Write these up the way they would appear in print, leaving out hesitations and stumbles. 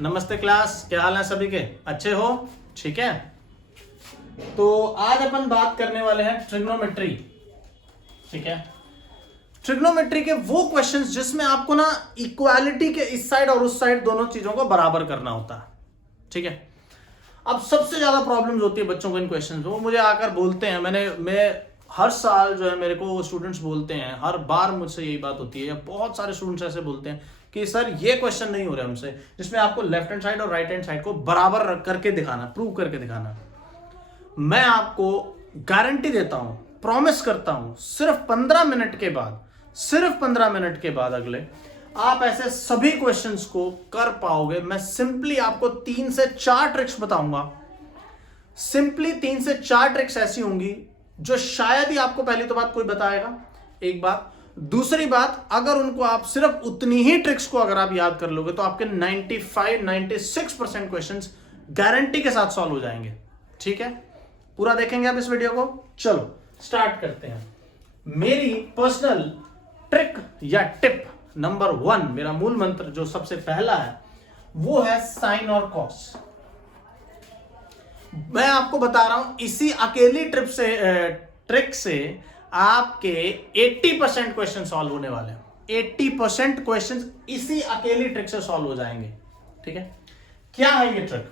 नमस्ते क्लास, क्या हाल है सभी के? अच्छे हो? ठीक है। तो आज अपन बात करने वाले हैं ट्रिग्नोमेट्री। ठीक है। ट्रिग्नोमेट्री के वो क्वेश्चंस जिसमें आपको ना इक्वालिटी के इस साइड और उस साइड दोनों चीजों को बराबर करना होता है। ठीक है। अब सबसे ज्यादा प्रॉब्लम्स होती है बच्चों को इन क्वेश्चंस में। वो मुझे आकर बोलते हैं, मैं हर साल जो है मेरे को स्टूडेंट्स बोलते हैं, हर बार मुझसे यही बात होती है, या बहुत सारे स्टूडेंट्स ऐसे बोलते हैं कि सर ये क्वेश्चन नहीं हो रहा हमसे जिसमें आपको लेफ्ट हैंड साइड और राइट हैंड साइड को बराबर करके दिखाना, प्रूव करके दिखाना। मैं आपको गारंटी देता हूं, प्रॉमिस करता हूं, सिर्फ 15 मिनट के बाद, सिर्फ 15 मिनट के बाद अगले आप ऐसे सभी क्वेश्चंस को कर पाओगे। मैं सिंपली आपको 3 से 4 ट्रिक्स बताऊंगा। सिंपली 3 से 4 ट्रिक्स ऐसी होंगी जो शायद ही आपको पहली तो बात कोई बताएगा, एक बात। दूसरी बात, अगर उनको आप सिर्फ उतनी ही ट्रिक्स को अगर आप याद कर लोगे तो आपके 95-96% क्वेश्चंस गारंटी के साथ सॉल्व हो जाएंगे। ठीक है। पूरा देखेंगे आप इस वीडियो को। चलो स्टार्ट करते हैं। मेरी पर्सनल ट्रिक या टिप नंबर 1, मेरा मूल मंत्र जो सबसे पहला है वो है साइन और कॉस। मैं आपको बता रहा हूं, इसी अकेली ट्रिक से आपके 80% क्वेश्चन सॉल्व होने वाले हैं। 80% क्वेश्चन इसी अकेली ट्रिक से सॉल्व हो जाएंगे। ठीक है। क्या है ये ट्रिक?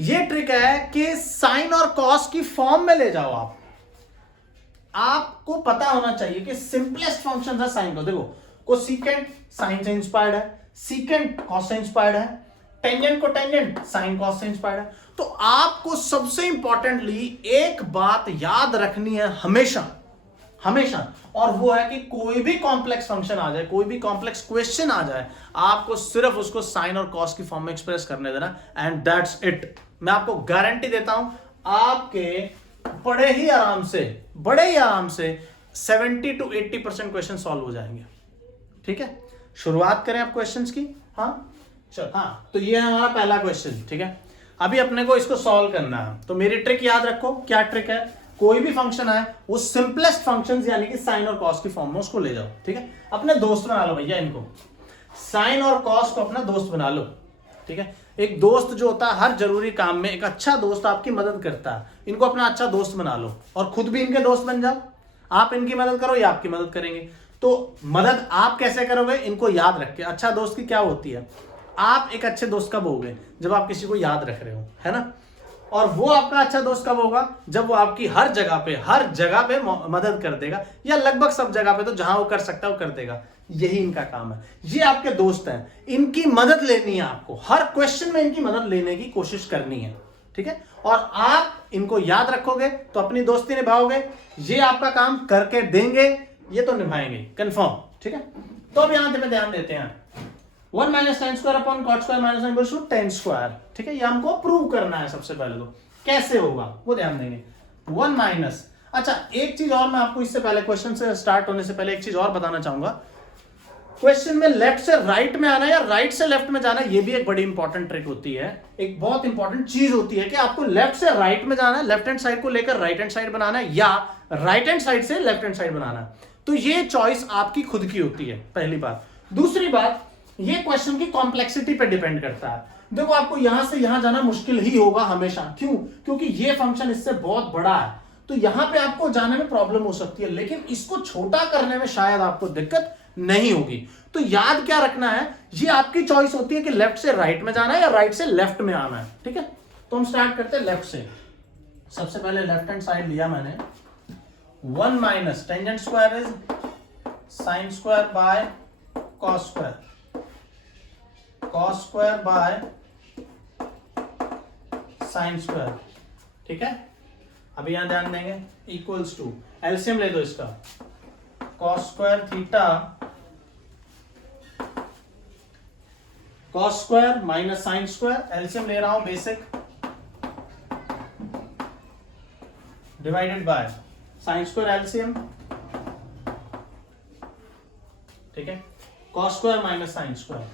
ये ट्रिक है कि साइन और कॉस की फॉर्म में ले जाओ आप। आपको पता होना चाहिए कि सिंपलेस्ट फंक्शन है साइन का। देखो, को सीकेंट साइन से इंस्पायर्ड है, सीकेंट कॉस से इंस्पायर्ड है, टेंजेंट को टेंजेंट साइन कॉस से इंस्पायर्ड है। तो आपको सबसे इंपॉर्टेंटली एक बात याद रखनी है हमेशा हमेशा, और वो है कि कोई भी कॉम्प्लेक्स फंक्शन आ जाए, कोई भी कॉम्प्लेक्स क्वेश्चन आ जाए, आपको सिर्फ उसको साइन और कॉस की फॉर्म में एक्सप्रेस करने देना, एंड दैट्स इट। मैं आपको गारंटी देता हूं, आपके बड़े ही आराम से 70 to 80% क्वेश्चन सॉल्व हो जाएंगे। ठीक है। शुरुआत करें आप क्वेश्चंस की। हाँ चल, हाँ तो ये है हमारा पहला क्वेश्चन। ठीक है। अभी अपने को इसको सॉल्व करना है, तो मेरी ट्रिक याद रखो। क्या ट्रिक है? कोई भी फंक्शन आए वो सिंपलेस्ट फंक्शंस यानी कि साइन और कॉस की फॉर्म में उसको ले जाओ। ठीक है। अपने दोस्त बना लो भैया इनको, साइन और कॉस को अपना दोस्त बना लो। ठीक है। एक दोस्त जो होता है हर जरूरी काम में, एक अच्छा दोस्त आपकी मदद करता है। इनको अपना अच्छा दोस्त बना लो और खुद भी इनके दोस्त बन जाओ। आप इनकी मदद करो, ये आपकी मदद करेंगे। तो मदद आप कैसे करोगे? इनको याद रख के। अच्छा दोस्त की क्या होती है? आप एक अच्छे दोस्त कब होगे? जब आप किसी को याद रख रहे हो, है ना। और वो आपका अच्छा दोस्त कब होगा? जब वो आपकी हर जगह पे मदद कर देगा, या लगभग सब जगह पे, तो जहां वो कर सकता है वो कर देगा। यही इनका काम है। ये आपके दोस्त हैं, इनकी मदद लेनी है आपको। हर क्वेश्चन में इनकी मदद लेने की कोशिश करनी है। ठीक है। और आप इनको याद रखोगे तो अपनी दोस्ती निभाओगे। ये आपका काम करके देंगे, ये तो निभाएंगे कंफर्म। ठीक है। तो अब यहां पे ध्यान देते हैं, 1 minus sine square upon cot square minus one equals to tan square. ठीक है। ये हमको प्रूव करना है। सबसे पहले तो कैसे होगा वो ध्यान देंगे। 1 माइनस, अच्छा एक चीज और मैं आपको इससे पहले, क्वेश्चन से स्टार्ट होने से पहले एक चीज और बताना चाहूंगा। क्वेश्चन में लेफ्ट से राइट में आना या राइट से लेफ्ट में जाना, ये भी एक बड़ी इंपॉर्टेंट ट्रिक होती है। एक बहुत इंपॉर्टेंट चीज होती है कि आपको लेफ्ट से राइट में जाना है, लेफ्ट हैंड साइड को लेकर राइट हैंड साइड बनाना है, या राइट हैंड साइड से लेफ्ट हैंड साइड बनाना है। तो ये चॉइस आपकी खुद की होती है, पहली बात। दूसरी बात, ये क्वेश्चन की कॉम्प्लेक्सिटी पे डिपेंड करता है। देखो, आपको यहां से यहां जाना मुश्किल ही होगा हमेशा। क्यों? क्योंकि ये फंक्शन इससे बहुत बड़ा है, तो यहां पे आपको जाने में प्रॉब्लम हो सकती है, लेकिन इसको छोटा करने में शायद आपको दिक्कत नहीं होगी। तो याद क्या रखना है, ये आपकी चॉइस होती है कि लेफ्ट से राइट में जाना है या राइट से लेफ्ट में आना है। ठीक है। तो हम स्टार्ट करते हैं लेफ्ट से। सबसे पहले लेफ्ट हैंड साइड लिया मैंने, 1 minus tangent square is sine square by cos square, cos square by sine square. ठीक है। अभी यहां ध्यान देंगे, इक्वल्स टू, एलसीएम ले दो इसका, cos square theta cos square minus sine square, LCM ले रहा हूं basic, divided by sine square LCM. ठीक है। Cos square minus sine square,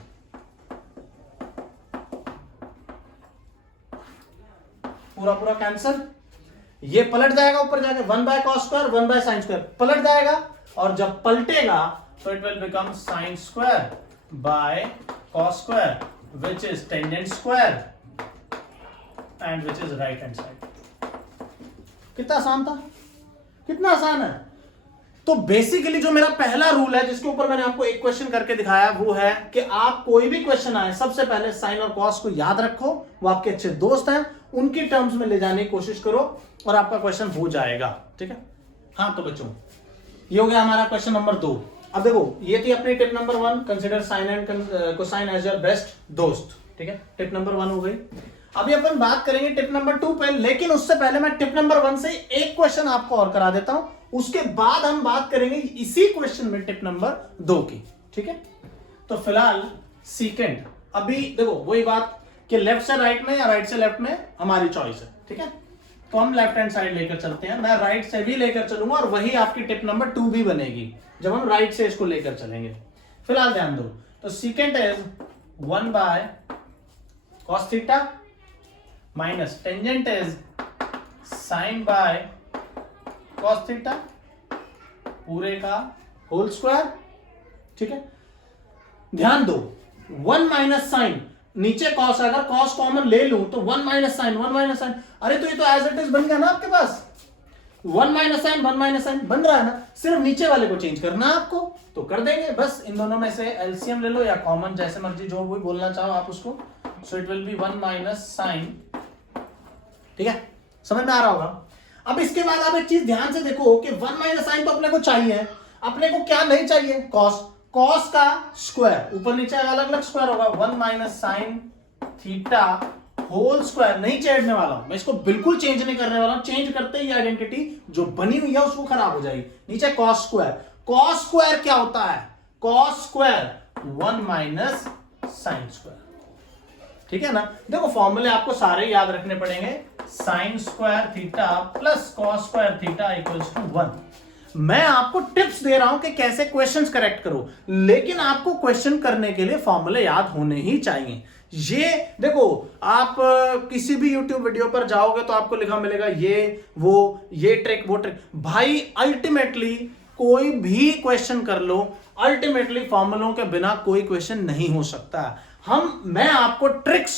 पूरा पूरा कैंसिल। ये पलट जाएगा ऊपर जाके, 1 by cos square 1 by sine square पलट जाएगा, और जब पलटेगा तो it will become sine square by cos square which is tangent square and which is right hand side. कितना आसान था, कितना आसान है। तो बेसिकली जो मेरा पहला रूल है जिसके ऊपर मैंने आपको एक क्वेश्चन करके दिखाया वो है कि आप कोई भी क्वेश्चन आए सबसे पहले साइन और कॉस को याद रखो, वो आपके अच्छे दोस्त हैं, उनकी टर्म्स में ले जाने की कोशिश करो और आपका क्वेश्चन हो जाएगा। ठीक है, हाँ तो बच्चों ये हो गया हमारा क्वेश्चन नंबर 2। अब देखो ये थी अपनी tip number 1, consider sine and cosine as your best दोस्त। ठीक है, टिप नंबर 1 हो गई। अभी अपन बात करेंगे टिप नंबर 2 पे, लेकिन उससे पहले मैं टिप नंबर 1 से एक क्वेश्चन आपको और करा देता हूं, उसके बाद हम बात करेंगे इसी क्वेश्चन में टिप नंबर 2 की। ठीक है, तो फिलहाल सीकेंड, अभी देखो वही बात कि लेफ्ट से राइट में या राइट से लेफ्ट में हमारी चॉइस है। ठीक है, तो हम लेफ्ट हैंड साइड लेकर चलते हैं, मैं राइट से भी लेकर चलूंगा और वही आपकी टिप नंबर 2 भी बनेगी जब हम राइट से इसको लेकर चलेंगे। फिलहाल ध्यान दो, तो secant is 1 by cos theta minus tangent is sine by cos theta पूरे का होल स्क्वायर। ठीक है, ध्यान दो 1 माइनस साइन, नीचे कॉस, अगर कॉस कॉमन ले लूं तो 1 माइनस साइन 1 माइनस साइन, अरे तो ये तो एज इट इज बन गया ना आपके पास, 1 माइनस साइन 1 माइनस साइन बन रहा है ना, सिर्फ नीचे वाले को चेंज करना है आपको, तो कर देंगे बस। इन दोनों में से एलसीएम ले लो या कॉमन, जैसे मर्जी जो भी बोलना चाहो आप उसको। So it will be 1 minus sine. ठीक है, समझ में आ रहा होगा। अब इसके बाद आप एक चीज ध्यान से देखो कि 1 माइनस साइन तो अपने को चाहिए, अपने को क्या नहीं चाहिए, कॉस, कॉस का स्क्वायर, ऊपर नीचे अलग अलग स्क्वायर होगा, 1 minus sine theta whole square नहीं चेंजने वाला हूं मैं, इसको बिल्कुल चेंज नहीं करने वाला हूं, चेंज करते ही आइडेंटिटी जो बनी हुई है उसको खराब हो जाएगी। नीचे कॉस स्क्वायर, कॉस स्क्वायर क्या होता है, cos square 1 minus sine square. ठीक है ना, देखो फॉर्मूले आपको सारे याद रखने पड़ेंगे, sine square theta plus cos square theta equals to 1। मैं आपको टिप्स दे रहा हूं कि कैसे क्वेश्चंस करेक्ट करो, लेकिन आपको क्वेश्चन करने के लिए फॉर्मूले याद होने ही चाहिए। ये देखो आप किसी भी YouTube वीडियो पर जाओगे तो आपको लिखा मिलेगा ये वो, ये ट्रिक वो ट्रिक, भाई अल्टीमेटली कोई भी क्वेश्चन कर लो, अल्टीमेटली फॉर्मूलों के बिना कोई क्वेश्चन नहीं हो सकता। मैं आपको ट्रिक्स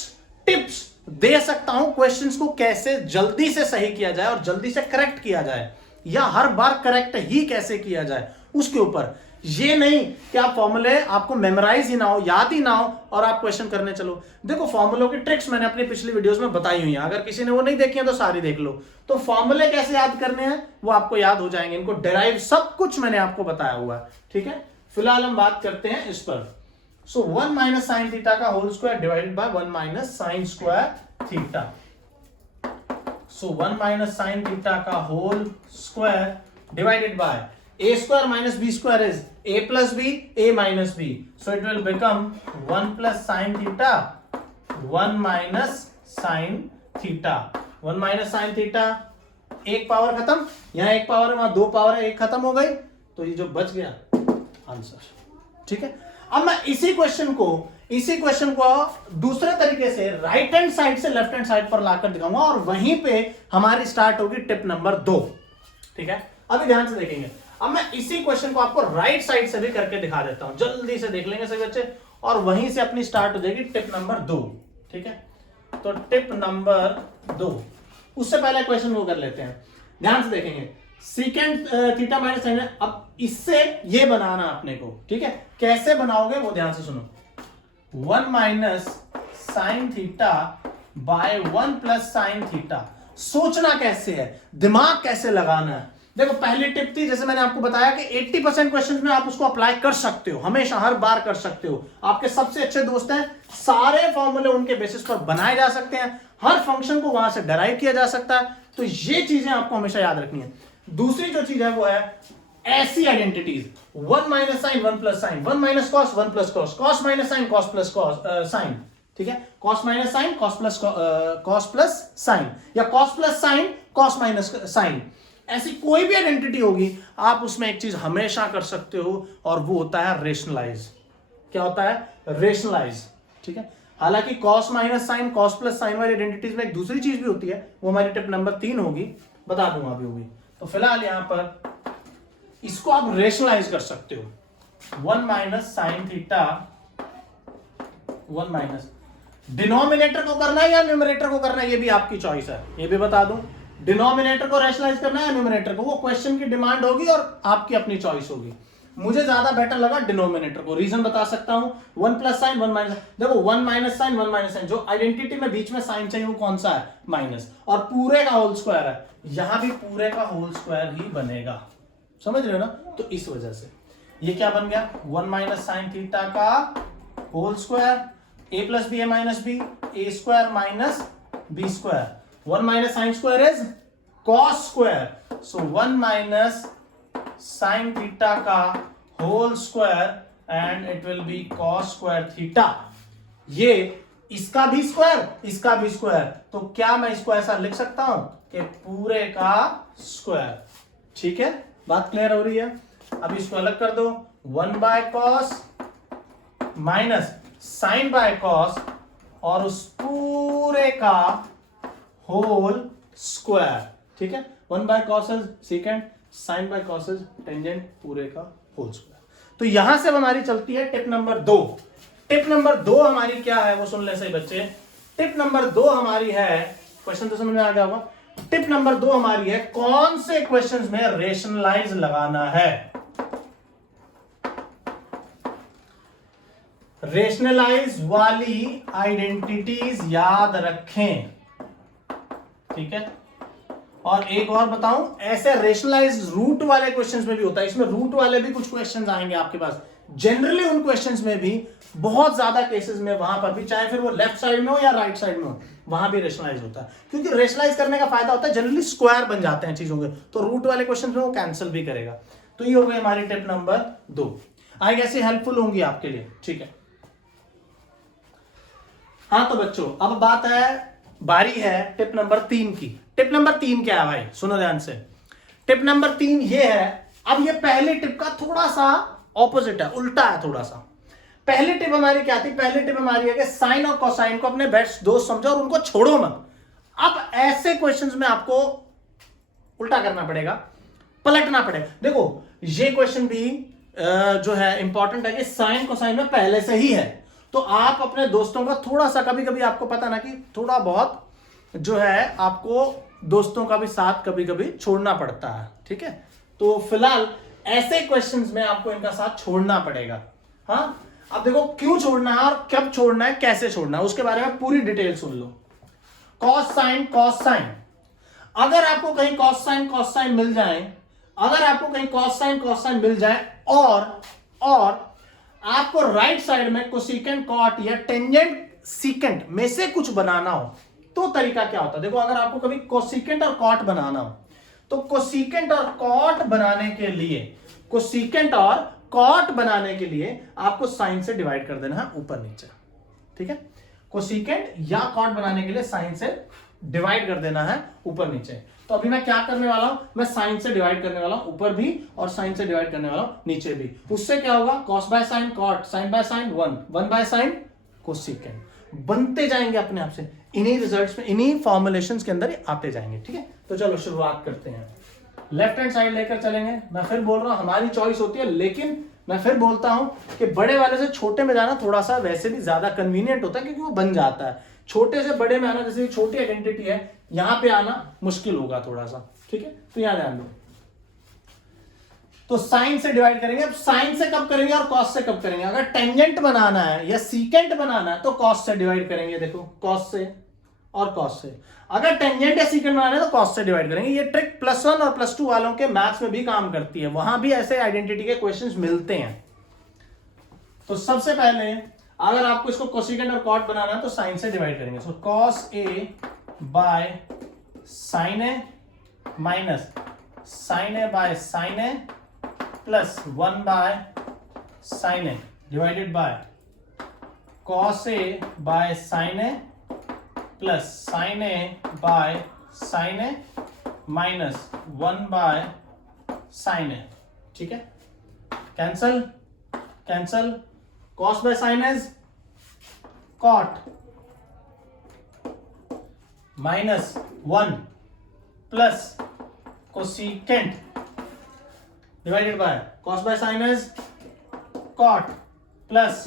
टिप्स दे सकता हूं क्वेश्चंस को कैसे जल्दी से सही किया जाए और जल्दी से करेक्ट किया जाए, या हर बार करेक्ट ही कैसे किया जाए उसके ऊपर। ये नहीं कि आप फॉर्मूले आपको मेमोराइज ही ना हो, याद ही ना हो और आप क्वेश्चन करने चलो। देखो फॉर्मूलों की ट्रिक्स मैंने अपनी पिछली वीडियोस में बताई हुई हैं, अगर किसी ने वो नहीं देखी है तो सारी देख लो। तो फॉर्मूले कैसे याद करने हैं वो आपको याद हो जाएंगे, इनको डिराइव सब कुछ मैंने आपको बताया हुआ है। ठीक है, फिलहाल हम बात करते हैं इस पर। सो 1 माइनस साइन थीटा का whole square divided by 1 minus sine square theta. So 1 minus sine theta का whole square divided by a square minus b square is a plus b, a minus b. So it will become 1 plus sin theta, 1 minus sin theta, 1 minus sin theta, एक power खत्म, यहां एक power है वहां 2 power है, एक खत्म हो गई, तो ये जो बच गया आंसर। ठीक है, अब मैं इसी क्वेश्चन को दूसरे तरीके से राइट हैंड साइड से लेफ्ट हैंड साइड पर लाकर दिखाऊंगा और वहीं पे हमारी स्टार्ट होगी टिप नंबर 2। ठीक है, अभी ध्यान से देखेंगे। अब मैं इसी क्वेश्चन को आपको राइट साइड से भी करके दिखा देता हूं, जल्दी से देख लेंगे सभी बच्चे, और वहीं से अपनी स्टार्ट हो जाएगी टिप नंबर 2। ठीक है, तो टिप नंबर 2, उससे पहले क्वेश्चन वो कर लेते हैं, ध्यान से देखेंगे। सीकेंट थीटा माइनस साइन, अब इससे ये बनाना अपने को। ठीक है, कैसे बनाओगे वो ध्यान से सुनो। 1 minus sine theta by 1 plus sine theta, सोचना कैसे है, दिमाग कैसे लगाना है। देखो पहली टिप थी, जैसे मैंने आपको बताया कि 80% क्वेश्चंस में आप उसको अप्लाई कर सकते हो, हमेशा हर बार कर सकते हो, आपके सबसे अच्छे दोस्त हैं, सारे फॉर्मूले उनके बेसिस पर बनाए जा सकते हैं, हर फंक्शन को वहां से डराइव किया जा सकता है। तो ये चीजें आपको हमेशा याद रखनी है। दूसरी जो चीज है वो है ऐसी identities, 1 minus sine 1 plus sine, 1 minus cos 1 plus cos, cos minus sine cos plus cos sine. ठीक है, cos minus sine cos plus sine, या cos plus sine cos minus sine, ऐसी कोई भी आइडेंटिटी होगी आप उसमें एक चीज हमेशा कर सकते हो और वो होता है रेशनलाइज। क्या होता है, रेशनलाइज। ठीक है, हालांकि cos minus sine cos plus sign वाली आइडेंटिटीज में एक दूसरी चीज भी होती है, वो हमारी टिप नंबर 3 होगी, बता दूंगा अभी होगी। तो फिलहाल यहां पर इसको आप रेशनलाइज कर सकते हो। 1 minus sine theta, 1 minus denominator को करना है या न्यूमरेटर को करना है, ये भी आपकी चॉइस है, ये भी बता दूं। डिनोमिनेटर को रैशनलाइज करना है या न्यूमरेटर को, वो क्वेश्चन की डिमांड होगी और आपकी अपनी चॉइस होगी। मुझे ज्यादा बेटर लगा डिनोमिनेटर को, रीजन बता सकता हूं। 1 प्लस साइन 1 माइनस, देखो 1 माइनस साइन 1 माइनस साइन, जो आइडेंटिटी में बीच में साइन चाहिए वो कौन सा है, माइनस, और पूरे का होल स्क्वायर है, यहां भी पूरे का होल स्क्वायर ही बनेगा, समझ रहे हो ना। तो इस वजह से ये क्या बन गया, 1 माइनस साइन थीटा का whole square, a plus B A minus B, A square minus B square, 1 minus sine square is cos square, so 1 minus sine theta का whole square and it will be cos square theta. ये इसका भी square, इसका भी square, तो क्या मैं इसको ऐसा लिख सकता हूं कि पूरे का स्क्वायर। ठीक है, बात क्लियर हो रही है। अब इसको अलग कर दो, 1 by cos minus sine by cos और उस पूरे का होल स्क्वायर। ठीक है, 1 by cos is secant, sine by cos is tangent, पूरे का होल स्क्वायर। तो यहां से हमारी चलती है टिप नंबर 2। टिप नंबर 2 हमारी क्या है वो सुन ले सही बच्चे। टिप नंबर 2 हमारी है, क्वेश्चन तो समझ में आ गया होगा। टिप नंबर 2 हमारी है कौन से क्वेश्चंस में रेशनलाइज लगाना है। रेशनलाइज वाली आइडेंटिटीज याद रखें, ठीक है। और एक और बताऊं, ऐसे रेशनलाइज रूट वाले क्वेश्चंस में भी होता है, इसमें रूट वाले भी कुछ क्वेश्चंस आएंगे आपके पास। जनरली उन क्वेश्चंस में भी बहुत ज्यादा केसेस में वहां पर भी, चाहे फिर वो लेफ्ट साइड में हो या राइट साइड में हो, वहां भी रेशनलाइज होता है। क्योंकि रेशनलाइज करने का फायदा होता है जनरली स्क्वायर बन जाते हैं चीजों के, तो रूट वाले क्वेश्चन में वो कैंसिल भी करेगा। तो ये हो गई हमारी टिप नंबर 2। आई गेस ये हेल्पफुल होंगी आपके लिए, ठीक है। हाँ तो बच्चों अब बात है, बारी है टिप नंबर 3 की। टिप नंबर 3 क्या है भाई, सुनो ध्यान से। टिप नंबर 3 ये है, अब ये पहली टिप का थोड़ा सा ऑपोजिट है, उल्टा है थोड़ा सा। पहली टिप हमारी क्या थी, पहली टिप हमारी है कि साइन और कोसाइन को अपने बेस्ट दोस्त समझो और उनको छोड़ो मत। अब ऐसे क्वेश्चंस में आपको उल्टा करना पड़ेगा, पलटना पड़ेगा। देखो ये क्वेश्चन भी जो है इंपॉर्टेंट है कि साइन कोसाइन में पहले से ही है, तो आप अपने दोस्तों का थोड़ा सा, कभी कभी आपको पता ना कि थोड़ा बहुत जो है आपको दोस्तों का भी साथ कभी कभी छोड़ना पड़ता है, ठीक है। तो फिलहाल ऐसे क्वेश्चंस में आपको इनका साथ छोड़ना पड़ेगा। हाँ अब देखो क्यों छोड़ना है और कब छोड़ना है, कैसे छोड़ना है, उसके बारे में पूरी डिटेल सुन लो। कॉस साइन, अगर आपको कहीं कॉस साइन मिल जाए, अगर आपको कहीं कॉस साइन मिल जाए और आपको राइट साइड में कोसेकेंट कॉट या टेंजेंट सीकेंट में से कुछ बनाना हो, तो तरीका क्या होता है। देखो अगर आपको कभी कोसेकेंट और कॉट बनाना हो, तो कोसेकेंट और कॉट बनाने के लिए, कोसेकेंट और कॉट बनाने के लिए आपको साइन से डिवाइड कर देना है ऊपर नीचे, ठीक है। कोसेकेंट या कॉट बनाने के लिए साइन से डिवाइड कर देना है ऊपर नीचे। तो अभी मैं क्या करने वाला हूं, मैं साइन से डिवाइड करने वाला हूं ऊपर भी और साइन से डिवाइड करने वाला हूं नीचे भी। उससे क्या होगा, cos by sine cot, sine by sine 1 by sine cosecant बनते जाएंगे अपने आप से। इन्हीं रिजल्ट्स में, इन्हीं फॉर्मुलेशंस के अंदर आते जाएंगे, ठीक है। तो चलो शुरुआत करते हैं, लेफ्ट हैंड साइड लेकर चलेंगे। मैं फिर बोल रहा हूं हमारी चॉइस होती है, लेकिन मैं फिर बोलता हूं कि बड़े वाले से छोटे में जाना थोड़ा सा वैसे भी ज्यादा कन्वीनियंट होता है, क्योंकि वो बन जाता है। छोटे से बड़े में आना, जैसे छोटी आइडेंटिटी है, यहां पे आना मुश्किल होगा थोड़ा सा, ठीक है। तो यहां ध्यान दो, तो साइन से डिवाइड करेंगे। अब साइन से कब करेंगे और कॉस से कब करेंगे। अगर टेंजेंट बनाना है या सीकेंट बनाना है तो कॉस से डिवाइड करेंगे, देखो कॉस से और कॉस से। अगर टेंजेंट या सीकेंट बनाना है तो कॉस से डिवाइड करेंगे। ये ट्रिक +1 और +2 वालों के मैथ्स में भी काम करती है, वहां भी ऐसे आइडेंटिटी के क्वेश्चंस मिलते हैं। तो सबसे पहले अगर आपको इसको कोसेकेंट और कॉट बनाना है तो साइन से डिवाइड करेंगे। So cos A by sine A minus sine A by sine A plus 1 by sine A divided by cos A by sine A plus sine A by sine A minus 1 by sine A, ठीक है। Cancel cancel, cos by sine is cot minus 1 plus cosecant divided by cos by sine is cot plus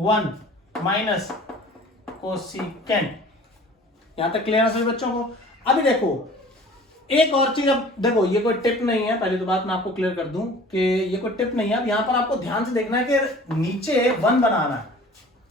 1 minus cosecant. यहां तक clear है सभी बच्चों को? अभी देखो एक और चीज, अब देखो ये कोई टिप नहीं है, पहले तो बात मैं आपको क्लियर कर दूं कि ये कोई टिप नहीं है। अब यहां पर आपको ध्यान से देखना है कि नीचे 1 बनाना है,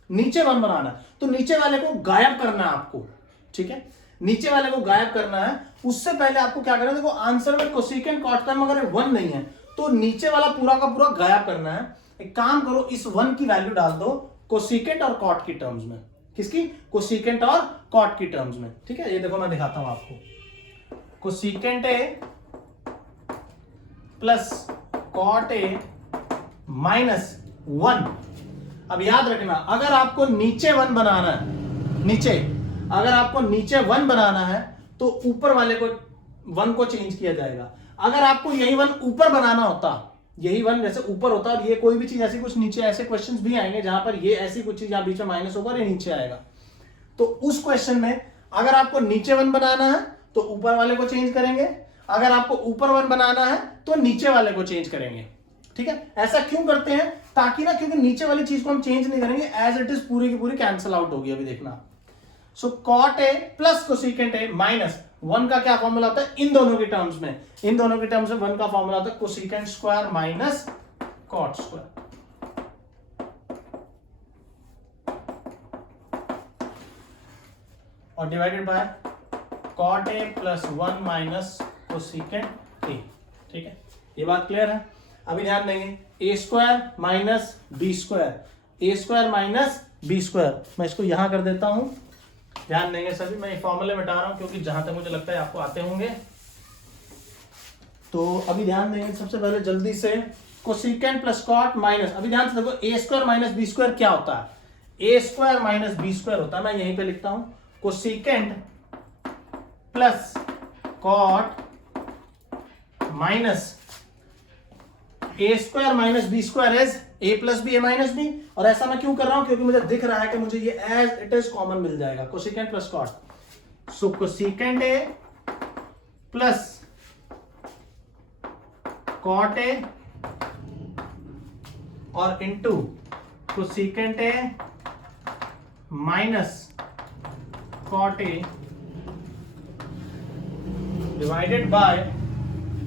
नीचे 1 बनाना है, तो नीचे वाले को गायब करना है आपको, ठीक है? नीचे वाले को गायब करना है। उससे पहले आपको क्या करना है, देखो आंसर में कोसिकेंट कॉट टर्म अगर 1 नहीं है तो नीचे वाला पूरा का पूरा गायब करना है। एक काम करो, इस 1 की वैल्यू डाल दो कोसिकेंट और कॉट की टर्म्स में। किसकी? कोसिकेंट और कॉट की टर्म्स में, ठीक है? ये देखो मैं दिखाता हूं आपको, cosecant A plus cot A minus 1। अब याद रखना, अगर आपको नीचे 1 बनाना है, नीचे अगर आपको नीचे 1 बनाना है तो ऊपर वाले को 1 को चेंज किया जाएगा। अगर आपको यही 1 ऊपर बनाना होता, यही 1 जैसे ऊपर होता, और ये कोई भी चीज ऐसी कुछ नीचे, ऐसे क्वेश्चंस भी आएंगे जहां पर ये ऐसी कुछ चीज यहां बीच में माइनस होगा और ये नीचे आएगा, तो उस क्वेश्चन में अगर आपको नीचे 1 बनाना है तो ऊपर वाले को चेंज करेंगे, अगर आपको ऊपर 1 बनाना है तो नीचे वाले को चेंज करेंगे, ठीक है? ऐसा क्यों करते हैं? ताकि ना, क्योंकि नीचे वाली चीज को हम चेंज नहीं करेंगे, एज इट इज पूरी की पूरी कैंसिल आउट होगी। अभी देखना, so cot A plus cosecant A minus 1 का क्या फॉर्मूला होता है इन दोनों की टर्म्स में? इन दोनों की टर्म्स में 1 का फॉर्मूला होता है cosecant square minus cot square. और divided by cot A plus 1 minus cosecant A, ठीक है? ये बात क्लियर है? अभी ध्यान देंगे, A square minus B square, A square minus B square, मैं इसको यहां कर देता हूं। ध्यान देंगे सभी, मैं फॉर्मूले मिटा रहा हूं क्योंकि जहां तक मुझे लगता है आपको आते होंगे। तो अभी ध्यान देंगे, सबसे पहले जल्दी से कोसिकेंट प्लस कॉट माइनस, अभी ध्यान से देखो, A square minus B square क्या होता है? A square minus B square होता है, मैं यहीं पे लिखता हूं, cosecant plus cot minus A square minus B square is A plus B A minus B. और ऐसा मैं क्यों कर रहा हूं? क्योंकि मुझे दिख रहा है कि मुझे ये एज इट इज कॉमन मिल जाएगा, cosecant plus cot. So cosecant A plus cot A और into cosecant A minus cot A divided by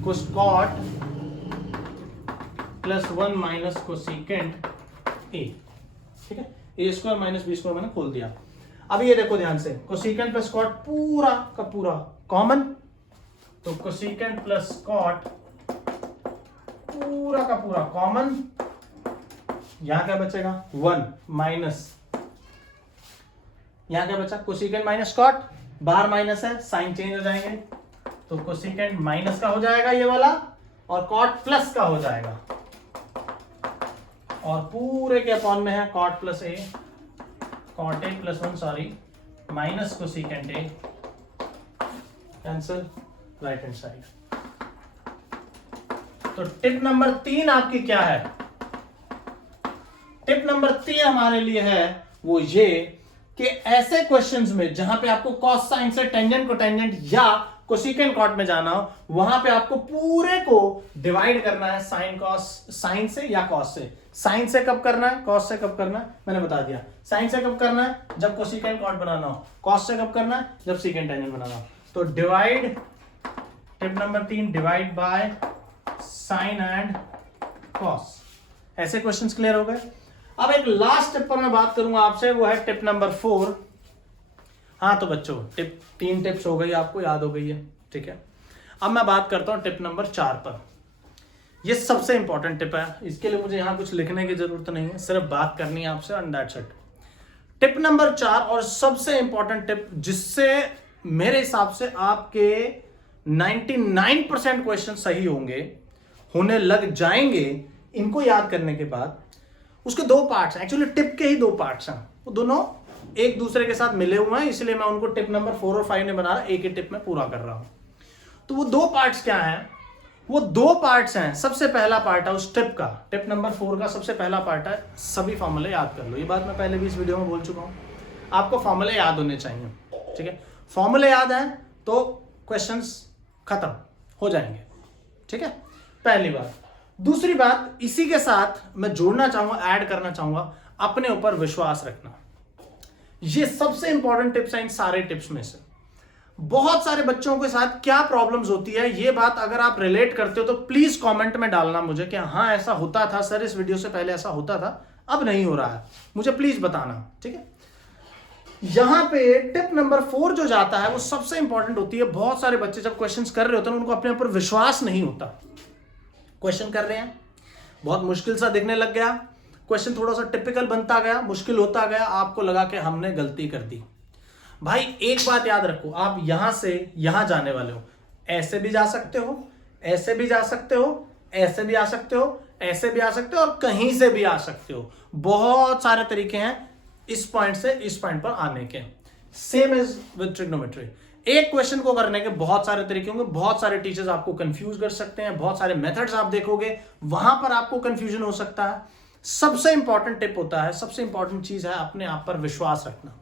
cot plus 1 minus cosecant A, ठीक है? A square minus B square मैंने खोल दिया। अब ये देखो ध्यान से, कोसिकेंट प्लस कॉट पूरा का पूरा कॉमन, तो कोसिकेंट प्लस कॉट पूरा का पूरा कॉमन, यहां क्या बचेगा? 1 माइनस, यहां क्या बचा? कोसिकेंट माइनस कॉट, बाहर माइनस है, साइन चेंज हो जाएंगे, तो कोसिकेंट माइनस का हो जाएगा ये वाला, और कॉट प्लस का हो जाएगा, और पूरे के अपॉन में है cot plus A, cot A plus 1 sorry minus cosecant A, cancel, right hand side. तो टिप नंबर 3 आपकी क्या है? टिप नंबर 3 हमारे लिए है वो ये कि ऐसे क्वेश्चंस में जहां पे आपको कॉस साइन से टेंजेंट कोटेंजेंट या कोसिकेंट कॉट में जाना हो, वहां पे आपको पूरे को डिवाइड करना है साइन कॉस, साइन से या कॉस से। साइन से कब करना है, कॉस से कब करना है, मैंने बता दिया। साइन से कब करना है, जब कोसिकेंट कॉट बनाना हो। कॉस से कब करना है, जब सीकेंट टेंजेंट बनाना हो। तो divide, tip number 3, divide by sine and cos. ऐसे क्वेश्चंस क्लियर हो गए। अब एक लास्ट टिप पर मैं बात करूंगा आपसे, वो है टिप नंबर 4। हाँ तो बच्चों, टिप 3 टिप्स हो गई, आपको याद हो गई है, ठीक है? अब मैं बात करता हूं टिप नंबर 4 पर। ये सबसे इंपॉर्टेंट टिप है, इसके लिए मुझे यहां कुछ लिखने की जरूरत नहीं है, सिर्फ बात करनी है आपसे, and that's it. Tip number 4 और सबसे इंपॉर्टेंट टिप, जिससे मेरे हिसाब से आपके 99% क्वेश्चन सही होंगे, होने लग जाएंगे इनको याद करने के बाद। उसके 2 पार्ट्स हैं, एक्चुअली टिप के ही 2 पार्ट्स हैं, वो दोनों एक दूसरे के साथ मिले हुए हैं, इसलिए मैं उनको टिप नंबर 4 और 5 ने बना रहा, एक ही टिप में पूरा कर रहा हूं। तो वो 2 पार्ट्स क्या हैं? वो 2 पार्ट्स हैं। सबसे पहला पार्ट है उस टिप का, टिप नंबर 4 का सबसे पहला पार्ट है, सभी फॉर्मूले याद कर लो। ये बात मैं पहले भी इस वीडियो में बोल चुका हूं, आपको फॉर्मूले याद होने चाहिए, ठीक है? फॉर्मूले याद हैं तो क्वेश्चंस खत्म हो जाएंगे, ठीक है? पहली बात। दूसरी बात, इसी के साथ मैं जोड़ना चाहूंगा, ऐड करना चाहूंगा, अपने ऊपर विश्वास रखना। ये सबसे इंपॉर्टेंट टिप्स है इन सारे टिप्स में से। बहुत सारे बच्चों के साथ क्या प्रॉब्लम्स होती है, ये बात अगर आप रिलेट करते हो तो प्लीज कमेंट में डालना मुझे कि हाँ ऐसा होता था सर, इस वीडियो से पहले ऐसा होता था, अब नहीं हो रहा है, मुझे प्लीज बताना, ठीक है। यहां पे टिप नंबर 4 जो जाता है वो सबसे इंपॉर्टेंट होती है। बहुत सारे बच्चे जब क्वेश्चंस कर रहे होते हैं उनको अपने ऊपर विश्वास नहीं होता। क्वेश्चन कर रहे हैं, बहुत मुश्किल सा दिखने लग गया, क्वेश्चन थोड़ा सा टिपिकल बनता गया, मुश्किल होता गया, आपको लगा कि हमने गलती कर दी। भाई एक बात याद रखो, आप यहां से यहां जाने वाले हो, ऐसे भी जा सकते हो, ऐसे भी जा सकते हो, ऐसे भी आ सकते हो, ऐसे भी आ सकते हो और कहीं से भी आ सकते हो। बहुत सारे तरीके हैं इस पॉइंट से इस पॉइंट पर आने के। Same is with trigonometry. एक क्वेश्चन को करने के बहुत सारे तरीके होंगे, बहुत सारे टीचर्स आपको कंफ्यूज कर सकते हैं, बहुत सारे मेथड्स आप देखोगे, वहां पर आपको कंफ्यूजन हो सकता है। सबसे इंपॉर्टेंट टिप होता है, सबसे इंपॉर्टेंट चीज है अपने आप पर विश्वास रखना।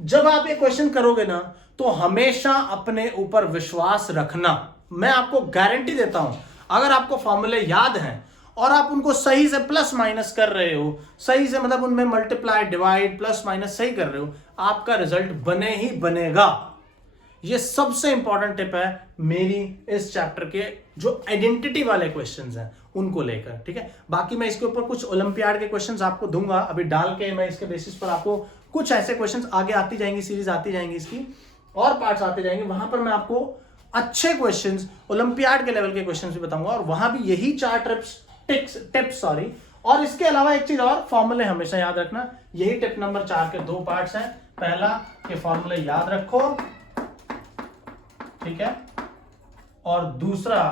जब आप ये क्वेश्चन करोगे ना तो हमेशा अपने ऊपर विश्वास रखना। मैं आपको गारंटी देता हूं, अगर आपको फॉर्मूले याद हैं और आप उनको सही से प्लस माइनस कर रहे हो, सही से मतलब उनमें मल्टीप्लाई डिवाइड प्लस माइनस सही कर रहे हो, आपका रिजल्ट बने ही बनेगा। ये सबसे इंपॉर्टेंट टिप है मेरी इस चैप्टर के जो आइडेंटिटी वाले क्वेश्चंस हैं उनको लेकर, ठीक है। बाकी मैं इसके ऊपर कुछ ओलंपियाड के क्वेश्चंस आपको दूंगा अभी डाल के, मैं इसके बेसिस पर आपको कुछ ऐसे क्वेश्चंस आगे आती जाएंगी, सीरीज आती जाएंगी, इसकी और पार्ट्स आते जाएंगे, वहां पर मैं आपको अच्छे क्वेश्चंस ओलंपियाड के लेवल के क्वेश्चंस भी बताऊंगा और वहां भी यही 4 टिप्स और इसके अलावा एक चीज और, फॉर्मूले हमेशा याद रखना। यही टिप नंबर 4 के 2 पार्ट्स हैं। पहला के फॉर्मूले याद रखो, ठीक है, और दूसरा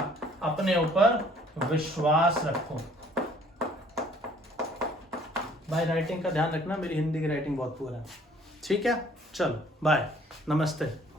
अपने ऊपर विश्वास रखो। भाई राइटिंग का ध्यान रखना, मेरी हिंदी की राइटिंग बहुत पुअर है, ठीक है। चलो बाय, नमस्ते।